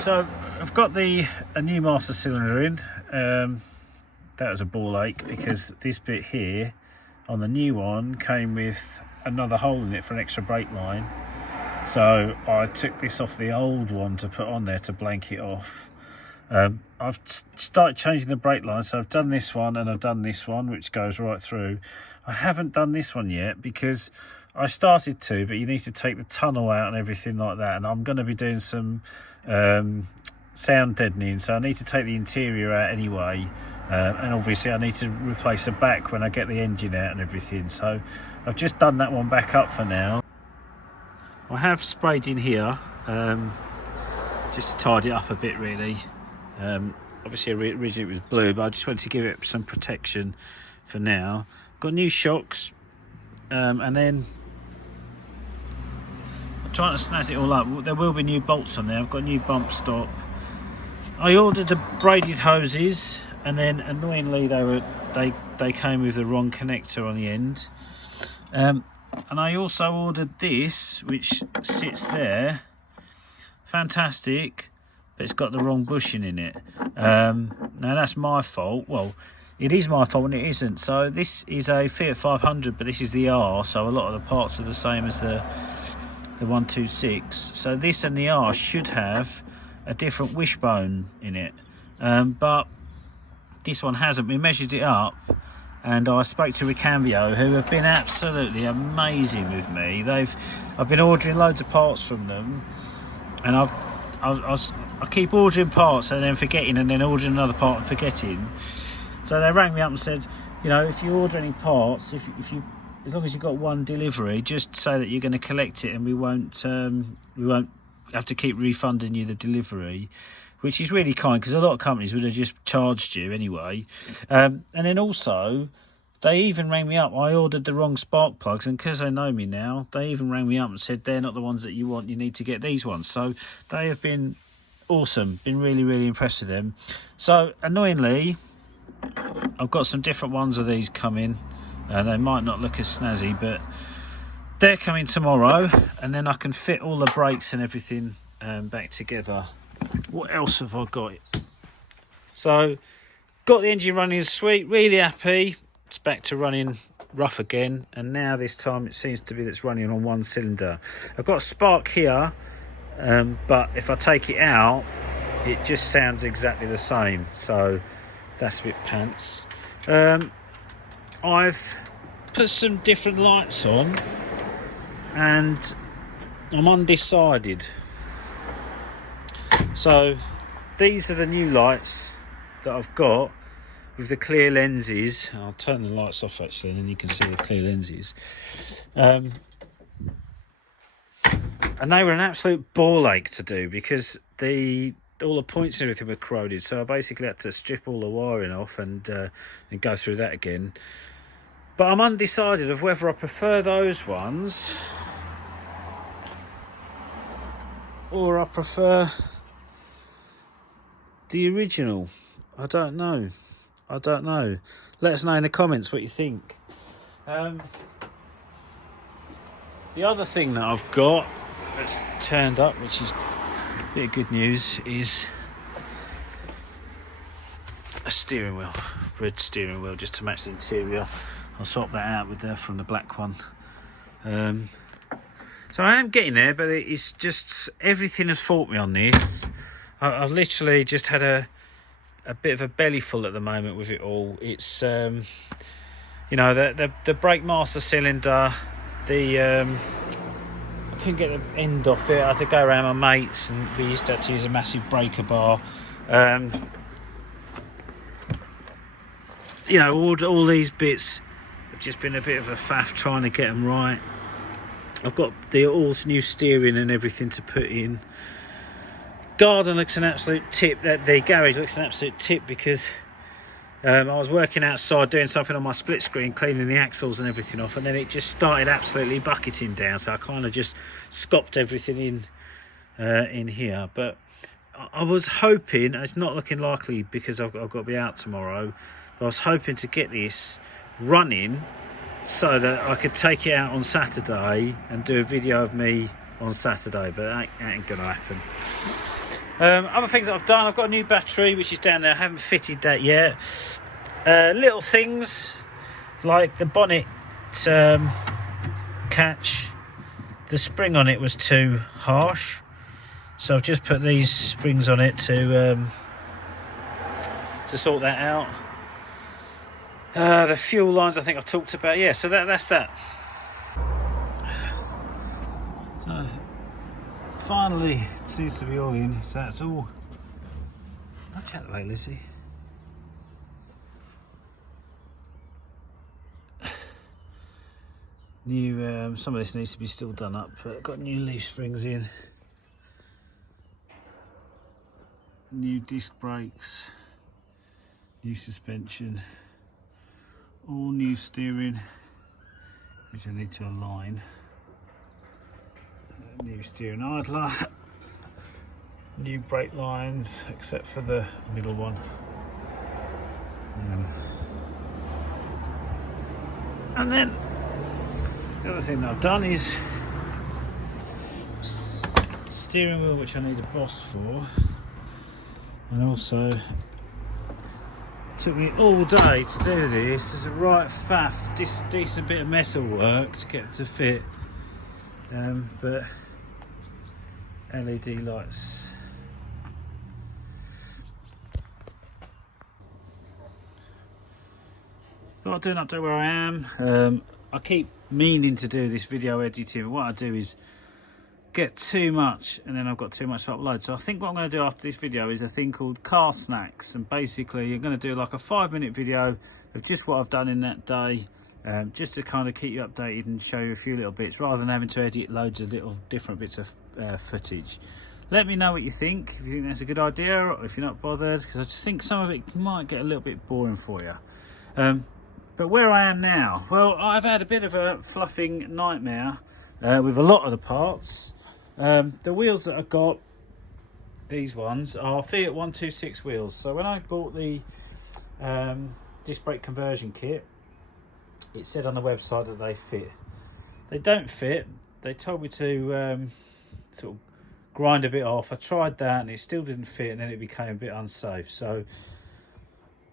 So I've got a new master cylinder in. That was a ball ache because this bit here on the new one came with another hole in it for an extra brake line. So I took this off the old one to put on there to blank it off. I've started changing the brake line, so I've done this one and I've done this one, which goes right through. I haven't done this one yet because I started to, but you need to take the tunnel out and everything like that, and I'm going to be doing some sound deadening, so I need to take the interior out anyway, and obviously I need to replace the back when I get the engine out and everything, so I've just done that one back up for now. I have sprayed in here just to tidy it up a bit really. Obviously originally it was blue, but I just wanted to give it some protection for now. Got new shocks, and then I'm trying to snazz it all up. There will be new bolts on there. I've got a new bump stop. I ordered the braided hoses, and then annoyingly they came with the wrong connector on the end. And I also ordered this, which sits there, fantastic, but it's got the wrong bushing in it. Now that's my fault. Well, it is my fault and it isn't. So this is a Fiat 500, but this is the R, so a lot of the parts are the same as the 126. So this and the R should have a different wishbone in it, but this one hasn't. We measured it up, and I spoke to Ricambio, who have been absolutely amazing with me. I've been ordering loads of parts from them, and I keep ordering parts and then forgetting, and then ordering another part and forgetting. So they rang me up and said, you know, if you order any parts, if you as long as you've got one delivery, just say that you're going to collect it, and we won't have to keep refunding you the delivery, which is really kind, because a lot of companies would have just charged you anyway. And then also, they even rang me up. I ordered the wrong spark plugs, and because they know me now, they even rang me up and said they're not the ones that you want, you need to get these ones. So they have been awesome, been really, really impressed with them. So annoyingly, I've got some different ones of these coming. They might not look as snazzy, but they're coming tomorrow, and then I can fit all the brakes and everything back together. What else have I got? So, got the engine running sweet, really happy. It's back to running rough again, and now this time it seems to be that's running on one cylinder. I've got a spark here, but if I take it out, it just sounds exactly the same, so that's a bit pants. I've put some different lights on, and I'm undecided. So these are the new lights that I've got with the clear lenses. I'll turn the lights off actually, and then you can see the clear lenses. And they were an absolute ball ache to do because all the points and everything were corroded. So I basically had to strip all the wiring off and go through that again. But I'm undecided of whether I prefer those ones or I prefer the original. I don't know. Let us know in the comments what you think. The other thing that I've got that's turned up, which is a bit of good news, is a steering wheel, red steering wheel, just to match the interior. I'll swap that out with from the black one. So I am getting there, but it's just everything has fought me on this. I've literally just had a bit of a belly full at the moment with it all. It's you know, the brake master cylinder, I couldn't get the end off it. I had to go around my mates, and we used to have to use a massive breaker bar. You know, all these bits have just been a bit of a faff trying to get them right. I've got the all new steering and everything to put in. Garden looks an absolute tip. The garage looks an absolute tip because I was working outside doing something on my split screen, cleaning the axles and everything off, and then it just started absolutely bucketing down. So I kind of just scopped everything in here. But I was hoping, it's not looking likely because I've got to be out tomorrow, but I was hoping to get this running so that I could take it out on Saturday and do a video of me on Saturday, but that ain't gonna happen. Other things that I've done, I've got a new battery which is down there. I haven't fitted that yet. Little things like the bonnet catch, the spring on it was too harsh, so I've just put these springs on it to sort that out. The fuel lines I think I've talked about. Yeah, so that's that. So finally it seems to be all in, so that's all. Watch out the way, Lizzie. New some of this needs to be still done up, but I've got new leaf springs in, new disc brakes, new suspension, all new steering, which I need to align, new steering idler, new brake lines except for the middle one, and then the other thing that I've done is steering wheel, which I need a boss for, and also it took me all day to do this. It's a right faff, decent bit of metal work to get it to fit, but LED lights. Thought I'd do an update where I am. I keep meaning to do this video editing, but what I do is get too much and then I've got too much to upload. So I think what I'm going to do after this video is a thing called car snacks, and basically you're going to do like a 5-minute video of just what I've done in that day, just to kind of keep you updated and show you a few little bits rather than having to edit loads of little different bits of footage. Let me know what you think, if you think that's a good idea or if you're not bothered, because I just think some of it might get a little bit boring for you. But where I am now, well, I've had a bit of a fluffing nightmare with a lot of the parts. The wheels that I got, these ones, are Fiat 126 wheels. So when I bought the disc brake conversion kit, it said on the website that they fit. They don't fit. They told me to sort of grind a bit off. I tried that and it still didn't fit, and then it became a bit unsafe. So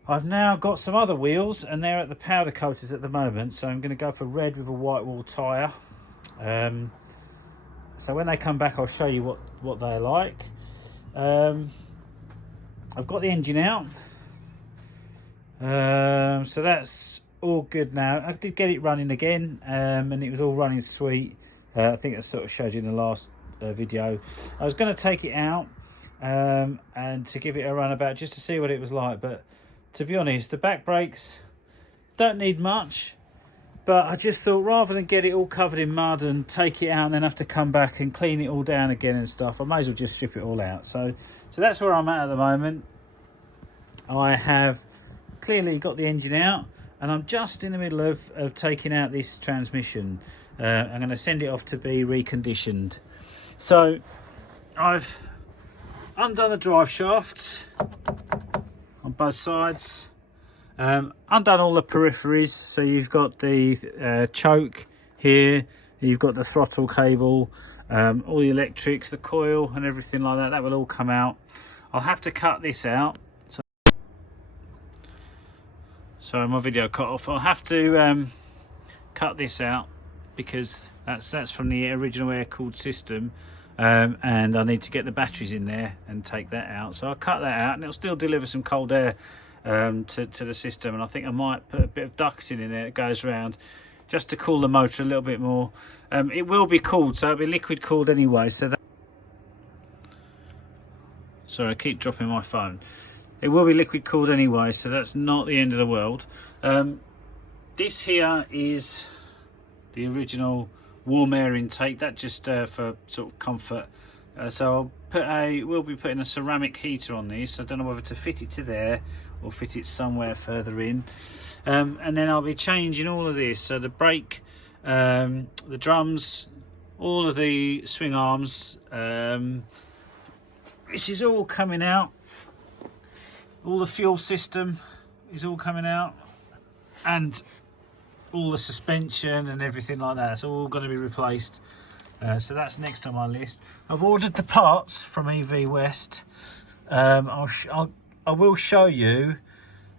I've now got some other wheels and they're at the powder coaters at the moment, so I'm going to go for red with a white wall tyre. So when they come back I'll show you what they're like. I've got the engine out, so that's all good now. I did get it running again, and it was all running sweet. I think I sort of showed you in the last video. I was going to take it out and to give it a run about just to see what it was like, but to be honest, the back brakes don't need much, but I just thought rather than get it all covered in mud and take it out and then have to come back and clean it all down again and stuff, I may as well just strip it all out. So that's where I'm at the moment. I have clearly got the engine out and I'm just in the middle of taking out this transmission. I'm going to send it off to be reconditioned. So I've undone the drive shafts on both sides, undone all the peripheries. So you've got the choke here, you've got the throttle cable, all the electrics, the coil and everything like that. That will all come out. I'll have to cut this out. Sorry, my video cut off. I'll have to cut this out because that's from the original air-cooled system, and I need to get the batteries in there and take that out. So I'll cut that out and it'll still deliver some cold air to the system, and I think I might put a bit of ducting in there that goes around just to cool the motor a little bit more. It will be cooled, so it'll be liquid cooled anyway. So that... Sorry, I keep dropping my phone. It will be liquid cooled anyway, so that's not the end of the world. This here is the original warm air intake, that just for sort of comfort. So we'll be putting a ceramic heater on this. I don't know whether to fit it to there or fit it somewhere further in. And then I'll be changing all of this. So the brake, the drums, all of the swing arms. This is all coming out. All the fuel system is all coming out, and all the suspension and everything like that. It's all going to be replaced. So that's next on my list. I've ordered the parts from EV West. I will show you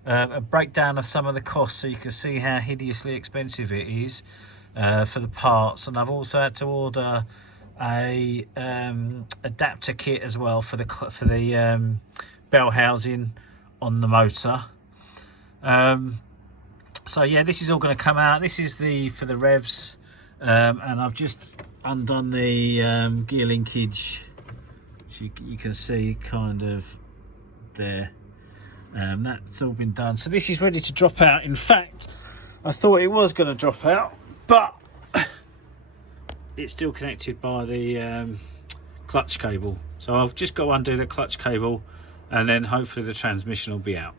a breakdown of some of the costs so you can see how hideously expensive it is for the parts. And I've also had to order a adapter kit as well for the bell housing on the motor. So yeah, this is all going to come out. This is for the revs, and I've just undone the gear linkage, which you can see kind of there. That's all been done, so this is ready to drop out. In fact, I thought it was going to drop out, but it's still connected by the clutch cable, so I've just got to undo the clutch cable, and then hopefully the transmission will be out.